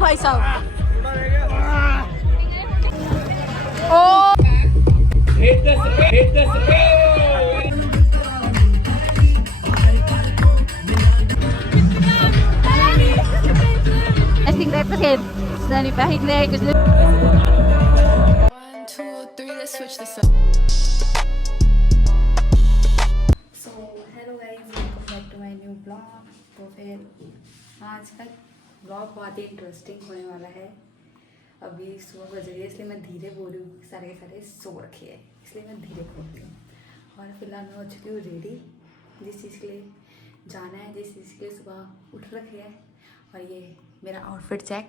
भाई साहब ओ Then if I hit leg, it's 1, 2, 3, let's switch this up. So hello guys, welcome back to my new vlog. तो फिर आज का vlog बहुत ही इंटरेस्टिंग होने वाला है। अभी सुबह बज रही है इसलिए मैं धीरे बोल रही हूँ। सारे के सारे सो रखे हैं इसलिए मैं धीरे बोल रही हूँ। और फिलहाल मैं हो चुकी हूँ रेडी, जिस चीज़ के लिए जाना है, जिस चीज़ के लिए सुबह उठ रखी है। और ये मेरा आउटफिट चेक।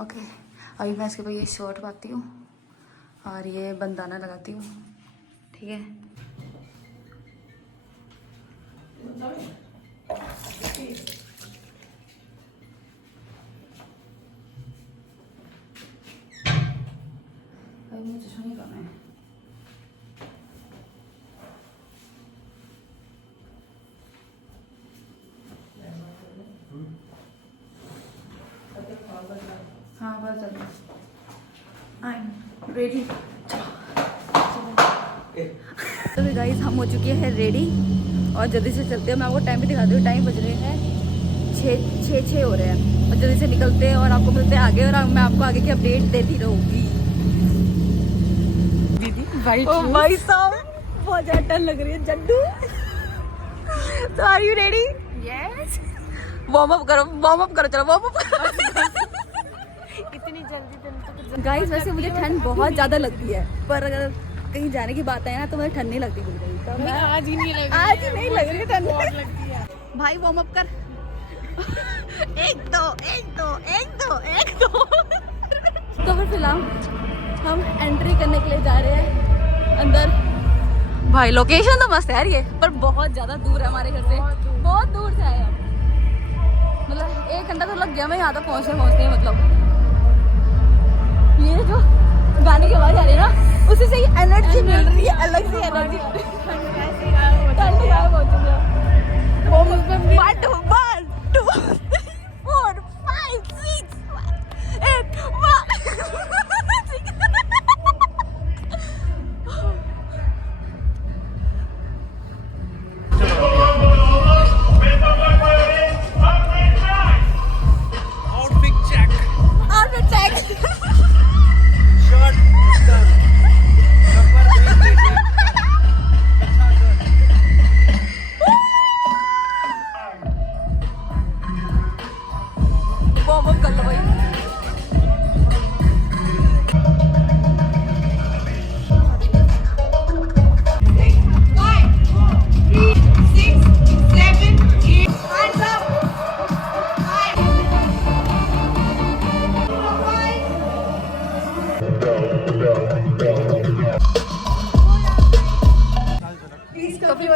ओके अभी मैं इसके ऊपर ये शर्ट पाती हूँ और ये बंदाना लगाती हूँ, ठीक है। अभी मुझे चश्मा नहीं करना है। हाँ बस आई एम रेडी। तो गाइस हम हो चुके हैं रेडी और जल्दी से चलते हैं। मैं आपको टाइम भी दिखाती हूँ। टाइम बज रहे हैं 6 हो रहे हैं और जल्दी से निकलते हैं और आपको मिलते हैं आगे। और मैं आपको आगे की अपडेट देती रहूँगी। दीदी भाई साहब बहुत ज़्यादा डर लग रही है जड्डू। तो are you ready? Yes. Warm up करो चलो वार्म अप करो। इतनी जल्दी गाइस वैसे मुझे ठंड बहुत ज़्यादा लगती है, पर अगर कहीं जाने की बात है ना तो मुझे ठंड नहीं लगती बिल्कुल। तो आज ही नहीं लग रही ठंड लगती है। भाई वार्म अप कर। 1 2 तो फिर फिलहाल हम एंट्री करने के लिए जा रहे हैं अंदर। भाई लोकेशन तो मस्त है यार ये, पर बहुत ज़्यादा दूर है हमारे घर से। बहुत दूर से आए हम, मतलब 1 घंटा तो लग गया मैं यहाँ तक पहुँचते मतलब। ये जो गाने की आवाज़ आ रही है ना उसी से ही एनर्जी मिल रही है, अलग सी एनर्जी। ठंड गायब हो चुकी है। 1 2 4 5 6 8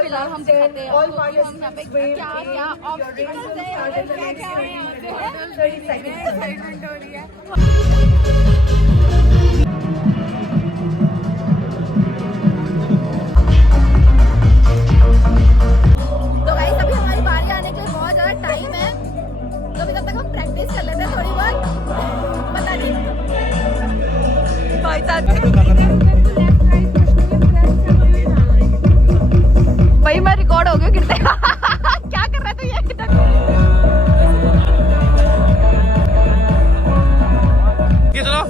फिलहाल हम दिखाते हैं हम यहाँ पे क्या ऑब्स्टिकल्स है। तो गाइस अभी हमारी बारी आने के लिए बहुत ज़्यादा टाइम है, तो अभी तब तक हम प्रैक्टिस कर लेते हैं थोड़ी बहुत। पता नहीं भाई भाई मैं रिकॉर्ड हो गया गिरते। क्या कर रहा था ये? चलो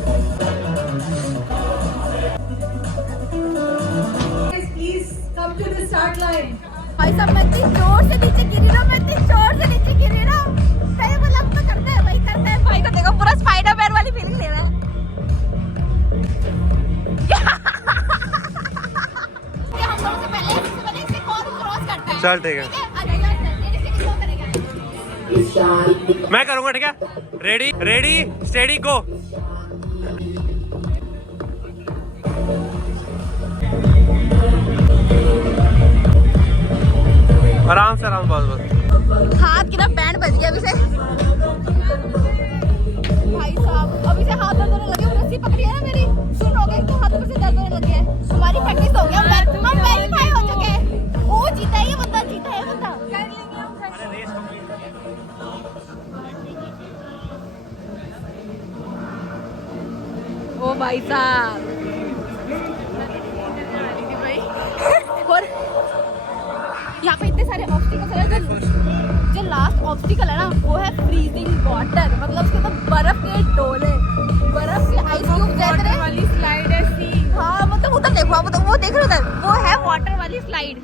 भाई साहब मैं इतनी जोर से नीचे गिरी ना, सही मतलब तो करते हैं भाई को देखो पूरा स्पाइडरमैन वाली फीलिंग ले रहा है। हम लोगों से पहले इससे क्रॉस करता है। चल ठीक है मैं करूंगा, ठीक है। रेडी स्टेडी गो। आराम से बस। हाथ की ना बैंड बज गया अभी से। भाई साहब अभी से हाथ दर्द होने लगे। रस्सी पकड़ी है ना मेरी, सुन हो गई तो हाथों से दर्द होने लगे हैं। हमारी प्रैक्टिस हो गया, हम वेरीफाई हो चुके हैं। वो जीता है ये बंदा, कर लेंगे हम। भाई साहब। और यहाँ पे इतने सारे ऑब्स्टिकल्स हैं। जो लास्ट ऑब्स्टिकल है ना वो है फ्रीजिंग वाटर, मतलब उसके अंदर बर्फ के डोले, बर्फ के आइस क्यूब जैसे रहे वाली स्लाइड है सी। हाँ मतलब उधर देखो, मतलब वो देख रहे हो उधर, वो है वाटर वाली स्लाइड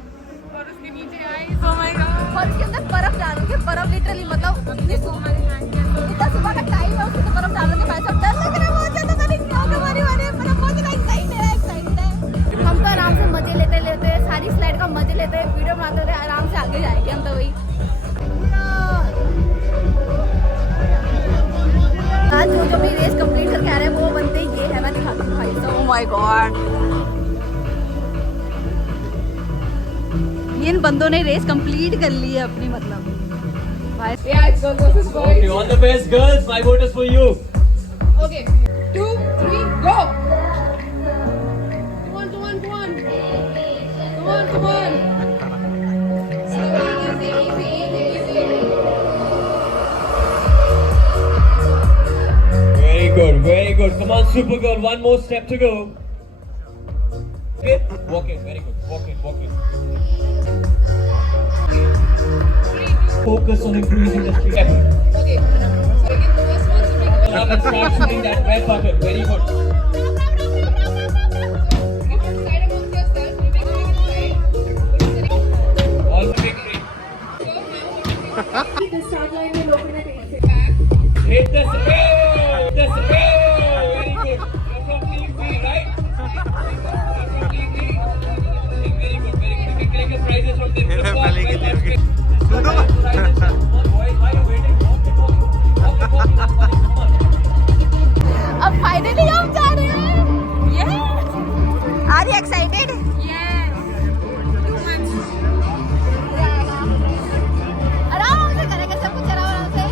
और उसके नीचे आइस। Oh my God. और उसके अंदर बर्फ डाल रही है, बर्फ लिटरली, मतलब इतना सुबह का टाइम है, उसके अंदर बर्फ डाल रही है भाई साहब। डर लग रहा है बहुत ज्यादा, मैंने क्या मारी मारी, मतलब बहुत ज्यादा एक्साइटेड है। हम तो आराम से मजे लेते लेते सारी स्लाइड का मजे लेते वीडियो बनाते रहे, आराम से आगे जाएंगे हम तो भाई। आज जो भी रेस कंप्लीट करके आ रहे हैं वो बनते ही ये है, मैं दिखाती हूँ भाई साहब। ओह माय गॉड, इन बंदों ने रेस कंप्लीट कर ली है अपनी, मतलब भाई। Okay, all the best, girls. My vote is for you. Okay, 2, 3, go! Come on, come on, come on! Come on, come on! Easy, easy, easy, easy. Very good, very good. Come on, Supergirl. One more step to go. Okay, walk in. Very good. Walk in, walk in. Focus on increasing the street effort. Okay, so again, the first one to be Now let's start shooting that red button. Very good. You put side amongst yourself, maybe going inside. All the way straight. So now what do you do? The start line will open at 8 back. Hit the hey! The hey! Very good. You're from Team B, right? You're from Team B. Very good, very good. You can take a prizes from this. Come on, boys, why are you waiting? Walk it, walk it. Walk it, walk it. Come on. अब finally हम जा रहे हैं। Are you excited? आराम से करेंगे सब कुछ, आराम से।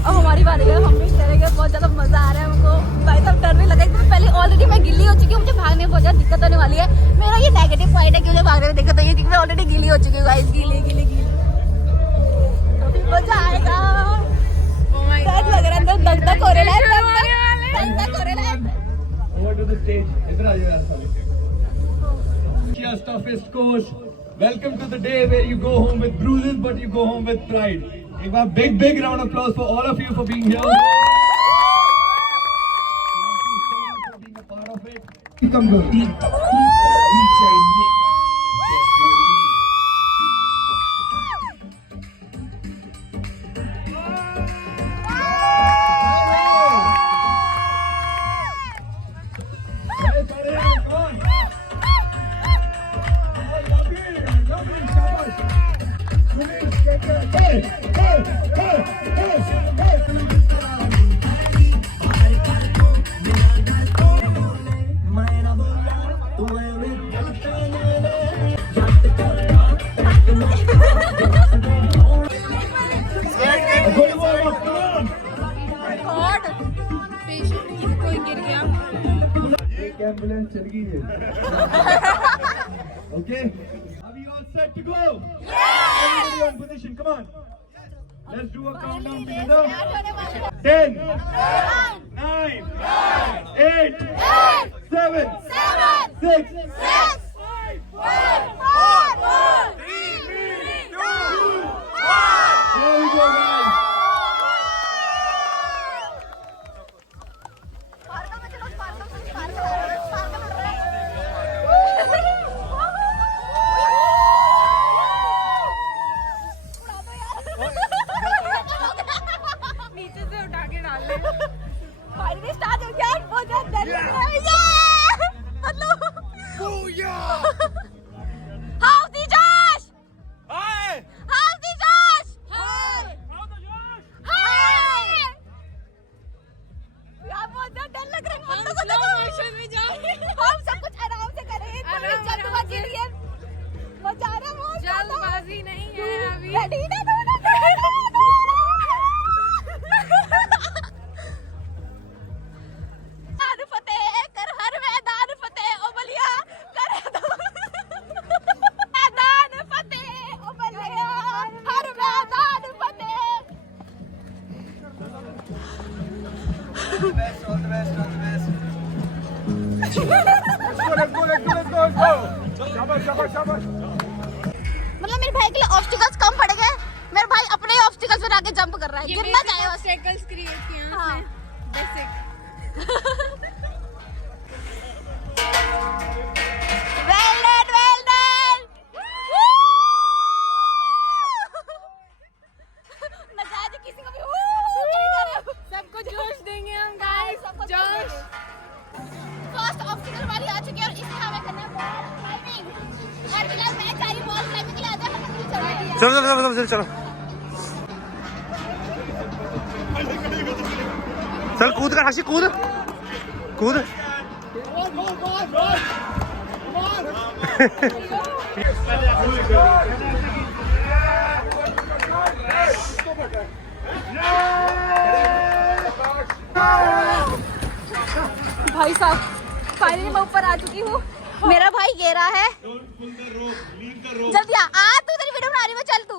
अब हमारी बारी है, हम भी करेंगे, बहुत ज्यादा मजा आ रहा है हमको भाई साहब। डर भी लगा कि पहले ऑलरेडी मैं गिल्ली हो चुकी हूँ, मुझे भागने में बहुत ज्यादा दिक्कत होने वाली है। मेरा ये नेगेटिव पॉइंट है कि मुझे भागने में दिक्कत होगी, क्योंकि मैं ऑलरेडी गिल्ली हो चुकी हूँ गाइस, गिल्ली गिल्ली गिल्ली। मजा आएगा। डर लग रहा है, अंदर दग दग हो रहा है, दग दग हो रहा है। Over to the stage. Idhar aa jaओ yaar. Asia's toughest course. Welcome to the day where you go home with bruises, but you go home with pride. एक बार big round of applause for all of you for being here. For being a part of it. Come girl. Ambulance चल गई है। Okay? Are we all set to go? Everybody on position, come on. Let's do a countdown together. 10, 9, 8, 7, 6, 5, 4, 3, 2, 1. Here we go, guys. नीचे से उठा के डाल ले। Finally start हो गया, बहुत ज्यादा डर लग रहा है। मतलब हाउ दी जोश, हाउ दी जोश, यार बहुत ज्यादा डर लग रहा है। हम स्लो मोशन में जाएंगे। हम सब कुछ आराम से करें, आराम से। जल्दबाजी नहीं है, मजा आ रहा है बहुत ज्यादा। जल्दबाजी नहीं है अभी। रेडी ना मतलब मेरे भाई के लिए ऑब्स्टिकल्स कम पड़ गए, मेरे भाई अपने ही ऑब्स्टिकल्स पर आके जंप कर रहा है, गिरना चाहे बस। ऑब्स्टेकल्स क्रिएट किए हैं हाँ। Basic. Well done, well done. नजायज किसी को भी सबको जोश देंगे हम गाइस, जोश। फर्स्ट ऑब्स्टिकल वाली आ चुकी है और इसमें हमें करना है वॉल क्लाइंबिंग। और फिलहाल मैं जा रही वॉल क्लाइंबिंग के लिए, आजा हम चल रहे हैं। चलो चलो चलो चलो चलो चल कूद कर हसी, कूद कूद। भाई साहब फाइनली मैं ऊपर आ चुकी हूँ। मेरा भाई ये रहा है। जल्दी आ तू, तेरी वीडियो बना रही मैं, चल तू।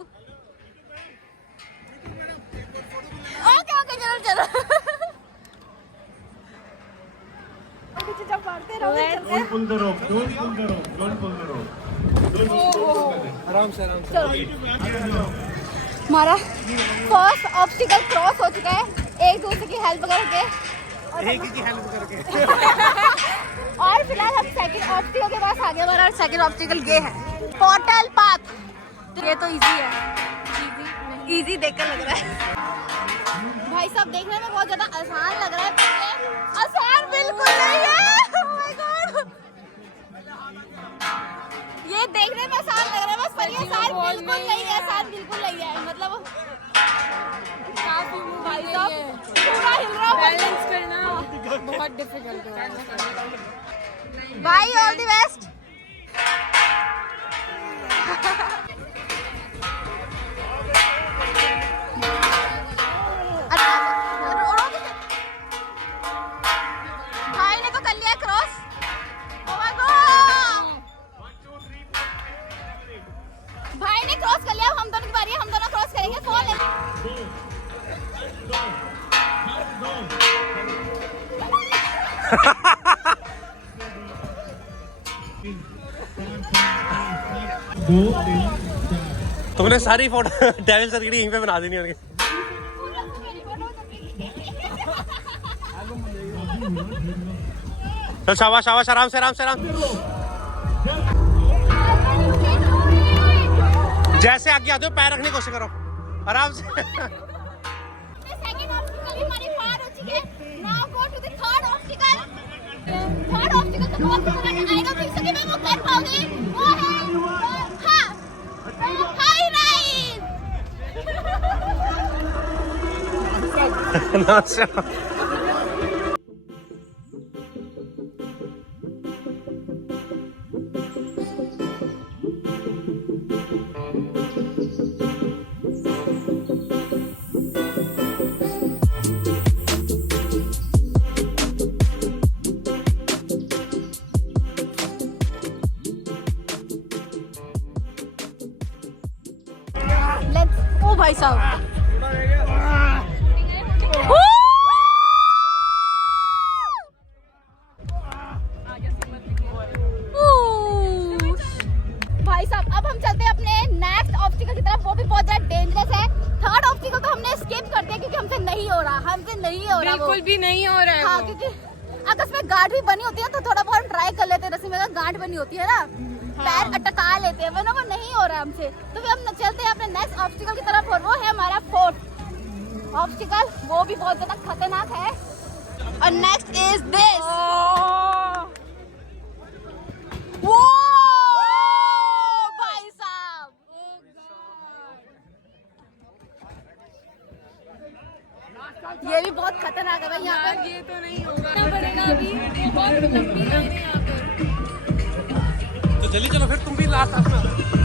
ओके ओके चलो चलो। पीछे जब मारते रहो Don't pull the rope. Don't pull the rope. Don't pull the rope. हमारा फर्स्ट ऑब्स्टिकल क्रॉस हो चुका है, एक दूसरे की हेल्प करके। और फिलहाल हम सेकंड ऑब्स्टिकल के पास आ गए। हमारा सेकंड ऑब्स्टिकल ये है पोर्टल पाथ। ये तो इजी है, इजी देखकर लग रहा है। भाई साहब देखने में बहुत ज्यादा आसान लग रहा है, पर ये आसान बिल्कुल नहीं है। Oh my God! ये देखने में आसान लग रहा है बस, पर ये आसान बिल्कुल नहीं है, आसान बिल्कुल नहीं है। मतलब काफी भाई साहब पूरा हिल रहा है। बैलेंस करना बहुत डिफिकल्ट है। भाई ऑल द बेस्ट। भाई ने तो कर लिया क्रॉस। Oh my God! भाई ने क्रॉस कर लिया, हम दोनों की बारी है, हम दोनों क्रॉस करेंगे। फॉल तुमने सारी फोटो डेविल सर की यहीं पे बना देनी है। चल शाबाश शाबाश, आराम से आराम से आराम। जैसे आगे आते हो पैर रखने की कोशिश करो, आराम से। सेकंड ऑब्स्टिकल हमारी पार हो चुकी है। Now go to the third obstacle. Third obstacle तो बहुत मजा आएगा, फिर से मैं वो कर पाऊंगी। वो है हां हाई राइड। लेट्स ओ भाई साहब भाई साहब अब हम चलते हैं अपने नेक्स्ट ऑब्स्टिकल की तरफ। वो भी बहुत ज्यादा डेंजरस है। थर्ड ऑब्स्टिकल तो हमने स्किप कर दिया क्योंकि हमसे नहीं हो रहा, बिल्कुल भी नहीं हो रहा है। हाँ, क्योंकि अगर उसमें गांठ भी बनी होती है तो थोड़ा बहुत ट्राई कर लेते हैं। रस्सी में अगर गांठ बनी होती है ना, पैर अटका लेते हैं, वरना वो नहीं हो रहा है हमसे। तो फिर हम चलते हैं अपने नेक्स्ट ऑब्स्टिकल की तरफ और वो है हमारा फोर्थ ऑब्स्टिकल। वो भी बहुत ज्यादा खतरनाक है। और नेक्स्ट इज दिस। वो भाई साहब, ये भी बहुत खतरनाक है भाई। यहाँ पर ये तो नहीं होगा, पड़ेगा अभी। बहुत लंबी लाइन है यहाँ पर। तो जल्दी चलो फिर, तुम भी लास्ट में।